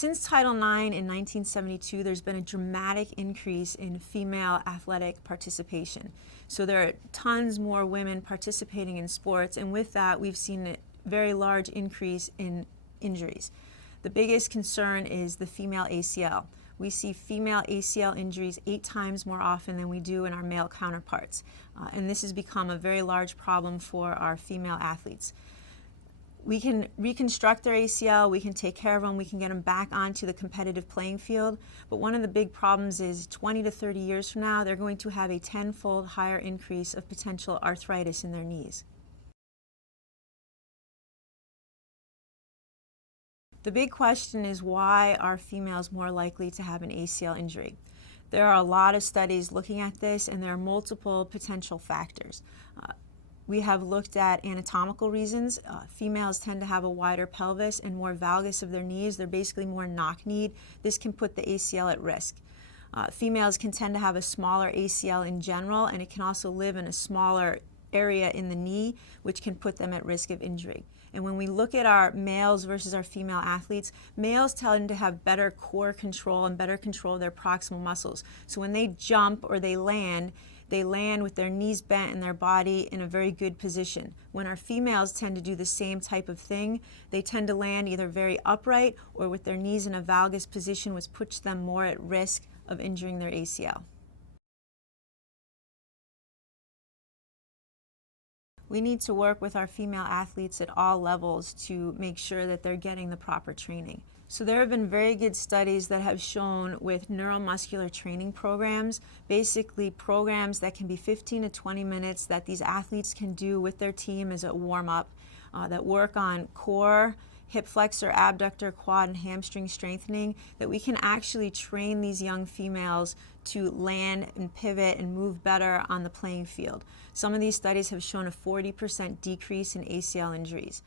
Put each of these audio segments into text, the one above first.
Since Title IX in 1972, there's been a dramatic increase in female athletic participation. So there are tons more women participating in sports, and with that, we've seen a very large increase in injuries. The biggest concern is the female ACL. We see female ACL injuries 8 times more often than we do in our male counterparts. And this has become a very large problem for our female athletes. We can reconstruct their ACL, we can take care of them, we can get them back onto the competitive playing field. But one of the big problems is 20 to 30 years from now, they're going to have a 10-fold higher increase of potential arthritis in their knees. The big question is, why are females more likely to have an ACL injury? There are a lot of studies looking at this, and there are multiple potential factors. We have looked at anatomical reasons. Females tend to have a wider pelvis and more valgus of their knees. They're basically more knock-kneed. This can put the ACL at risk. Females can tend to have a smaller ACL in general, and it can also live in a smaller area in the knee, which can put them at risk of injury. And when we look at our males versus our female athletes, males tend to have better core control and better control of their proximal muscles. So when they jump or they land with their knees bent and their body in a very good position. When our females tend to do the same type of thing, they tend to land either very upright or with their knees in a valgus position, which puts them more at risk of injuring their ACL. We need to work with our female athletes at all levels to make sure that they're getting the proper training. So there have been very good studies that have shown with neuromuscular training programs, basically programs that can be 15 to 20 minutes that these athletes can do with their team as a warm-up, that work on core, hip flexor, abductor, quad, and hamstring strengthening, that we can actually train these young females to land and pivot and move better on the playing field. Some of these studies have shown a 40% decrease in ACL injuries.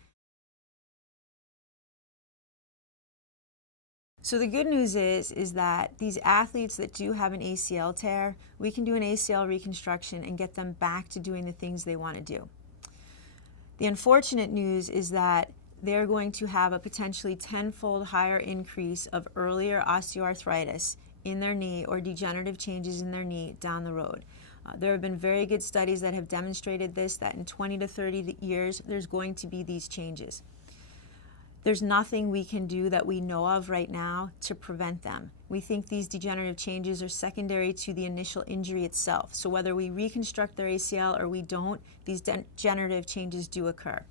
So the good news is that these athletes that do have an ACL tear, we can do an ACL reconstruction and get them back to doing the things they want to do. The unfortunate news is that they're going to have a potentially 10-fold higher increase of earlier osteoarthritis in their knee or degenerative changes in their knee down the road. There have been very good studies that have demonstrated this, that in 20 to 30 years, there's going to be these changes. There's nothing we can do that we know of right now to prevent them. We think these degenerative changes are secondary to the initial injury itself. So whether we reconstruct their ACL or we don't, these degenerative changes do occur.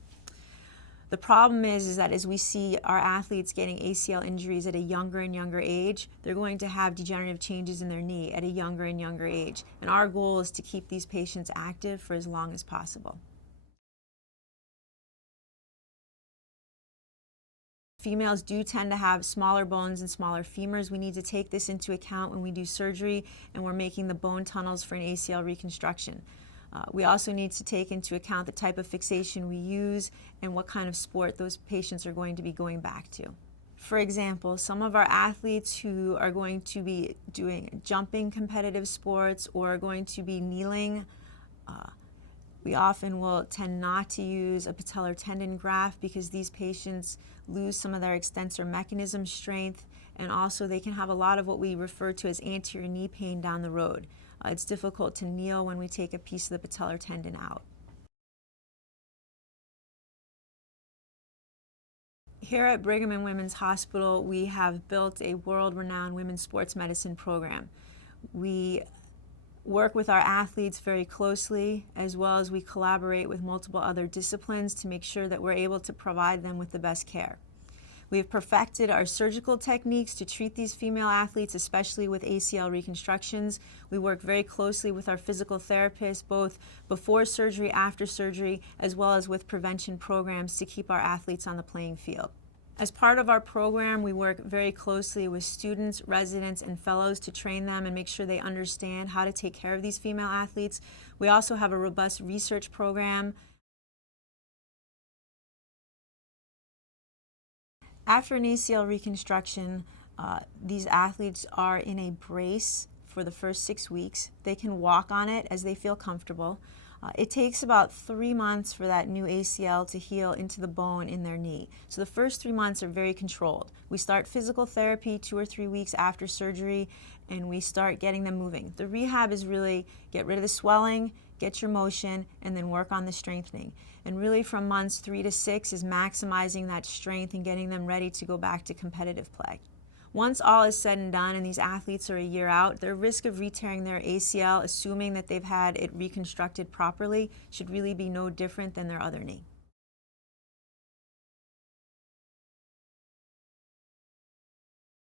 The problem is that as we see our athletes getting ACL injuries at a younger and younger age, they're going to have degenerative changes in their knee at a younger and younger age. And our goal is to keep these patients active for as long as possible. Females do tend to have smaller bones and smaller femurs. We need to take this into account when we do surgery and we're making the bone tunnels for an ACL reconstruction. We also need to take into account the type of fixation we use and what kind of sport those patients are going to be going back to. For example, some of our athletes who are going to be doing jumping competitive sports or are going to be kneeling, we often will tend not to use a patellar tendon graft because these patients lose some of their extensor mechanism strength, and also they can have a lot of what we refer to as anterior knee pain down the road. It's difficult to kneel when we take a piece of the patellar tendon out. Here at Brigham and Women's Hospital, we have built a world-renowned women's sports medicine program. We work with our athletes very closely, as well as we collaborate with multiple other disciplines to make sure that we're able to provide them with the best care. We have perfected our surgical techniques to treat these female athletes, especially with ACL reconstructions. We work very closely with our physical therapists, both before surgery, after surgery, as well as with prevention programs to keep our athletes on the playing field. As part of our program, we work very closely with students, residents, and fellows to train them and make sure they understand how to take care of these female athletes. We also have a robust research program. After an ACL reconstruction, these athletes are in a brace for the first 6 weeks. They can walk on it as they feel comfortable. It takes about 3 months for that new ACL to heal into the bone in their knee. So the first 3 months are very controlled. We start physical therapy 2 or 3 weeks after surgery, and we start getting them moving. The rehab is really get rid of the swelling, get your motion, and then work on the strengthening. And really from months 3 to 6 is maximizing that strength and getting them ready to go back to competitive play. Once all is said and done and these athletes are a year out, their risk of re-tearing their ACL, assuming that they've had it reconstructed properly, should really be no different than their other knee.